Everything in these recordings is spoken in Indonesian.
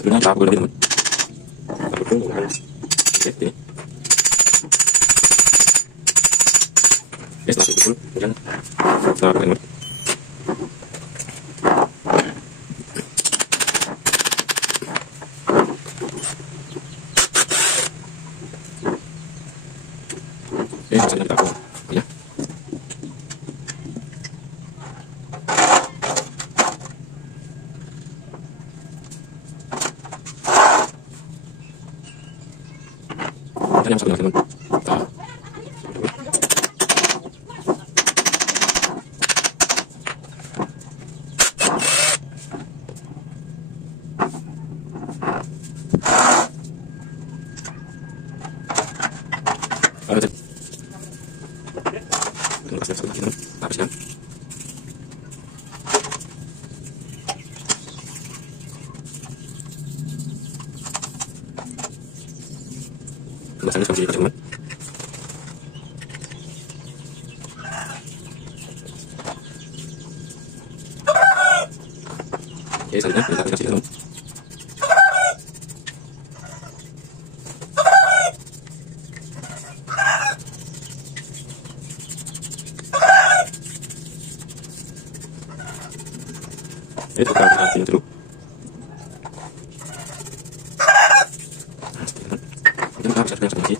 Sebelumnya kita pukul dulu, teman. Kita pukul menggunakan ini. Oke, setelah dipukul, kemudian kita pakai teman. Oke, selanjutnya kita pukul ya. Dan yang satunya teman, kita habiskan. Tulisannya seperti itu, teman. Oke, selanjutnya kita kasih teman. Itu kita perhatiin dulu. Nah, seperti itu. Kemudian kita bisa yang lagi.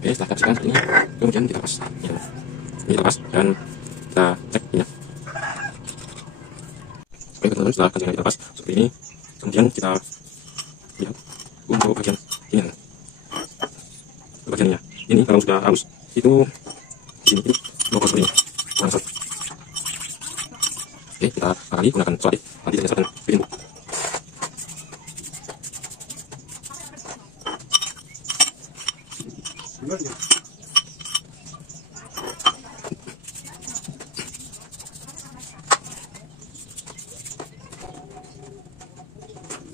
Oke, setelah kita bersihkan seperti ini, kemudian kita lepas. Ya, ini lepas dan kita cek ini. Oke, teman-teman, setelah kancingnya kita lepas seperti ini, kemudian kita lihat untuk bagian ini. Bagiannya ini kalau sudah halus itu di sini itu logo seperti ini, warna satu. Oke, kita akali gunakan selotip, nanti saya nyalakan bikin bu.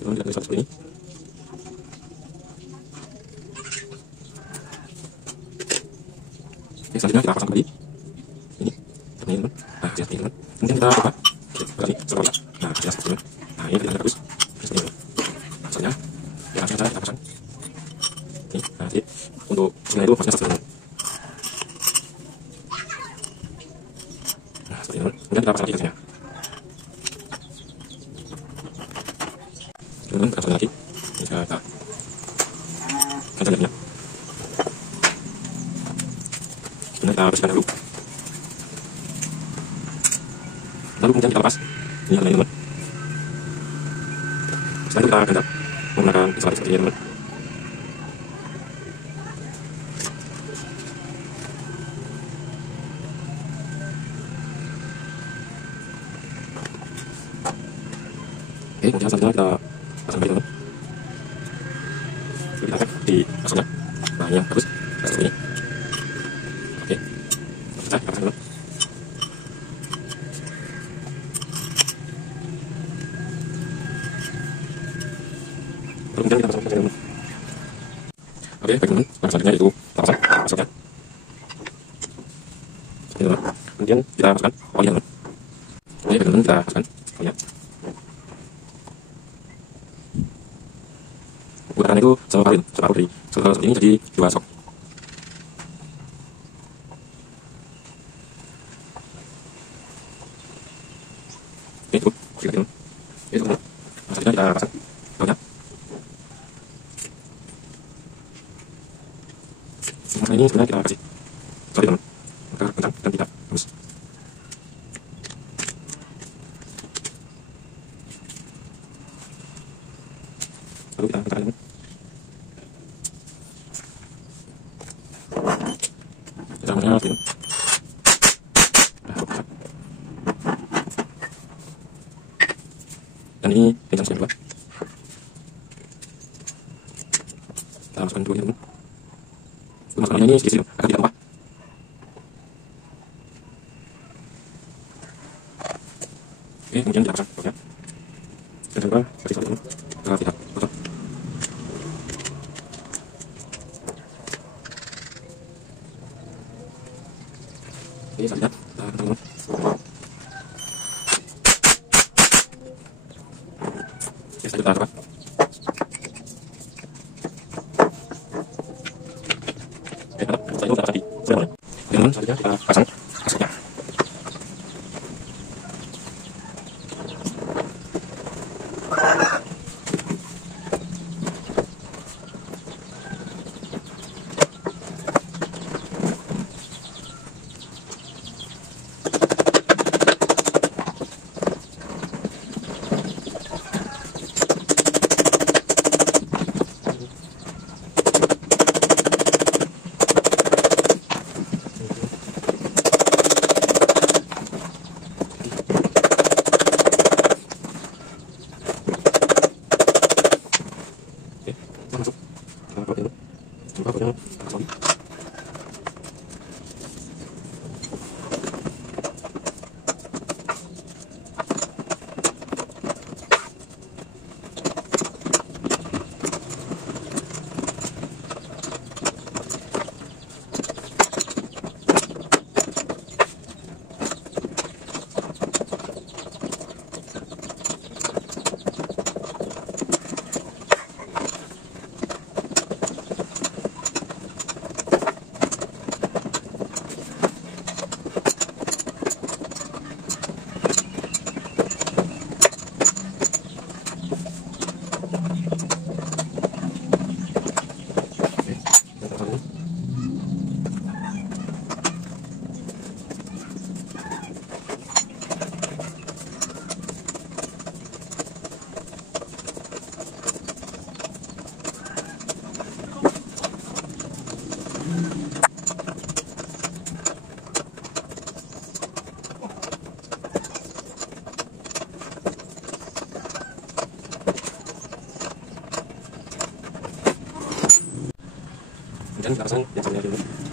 Kita tulis seperti ini. Oke, selanjutnya kita pasang kembali ini seperti ini, teman. Nah, seperti ini, teman. Kemudian kita coba. Oke, berarti seperti ini. Nah, ya seperti ini. Nah, ini tidak bagus seperti ini. Maksudnya ya langsung saja kita pasang ini. Nah, jadi untuk sini itu maksudnya seperti ini. Nah, seperti ini, teman. Kemudian kita pasang lagi gasnya. Kemudian kita pasang lagi. Ini kita cancel ya. Kemudian kita bersihkan dulu. Lalu kemudian kita lepas ini yang lain, teman. Setelah itu kita ganti menggunakan instalatif seperti ini, teman. Oke, kemudian selanjutnya kita pasang kembali, teman. Kita cek di asalnya. Nah, ini yang bagus. Nah, seperti ini. Oke, kita pasang, teman. Kemudian kita pasang ke sini. Oke, baik, teman. Nah, selanjutnya itu kita pasang asalnya. Seperti itu, teman. Kemudian kita masukkan olinya, teman. Oke, baik, teman. Kita masukkan olinya. Ukurannya itu separuh dari seperti ini, jadi 2 sok. Oke, cukup. Oke, teman. Oke, teman. Selanjutnya kita pasang daunnya. Nah, ini sebenarnya kita kasih sorry, teman, agar kencang dan tidak halus. Lalu kita kencangkan, teman. Kita menggunakan seperti ini. Nah, dan ini kencang sekali, teman. Kita masukkan dulu, teman. Masukkannya ini sedikit agar tidak tumpah. Oke, kemudian kita pasang bautnya. Dan jangan lupa seperti ini tidak kotor. Oke, selanjutnya kita teman-teman. Oke, selanjutnya kita coba. Oke, mantap. Setelah itu kita pasang di sudah boleh. Oke, teman-teman, selanjutnya kita pasang kasihnya. Masuk. Kita buat dulu. Coba buatnya panas lagi. Kemudian kita pasang yang satunya dulu.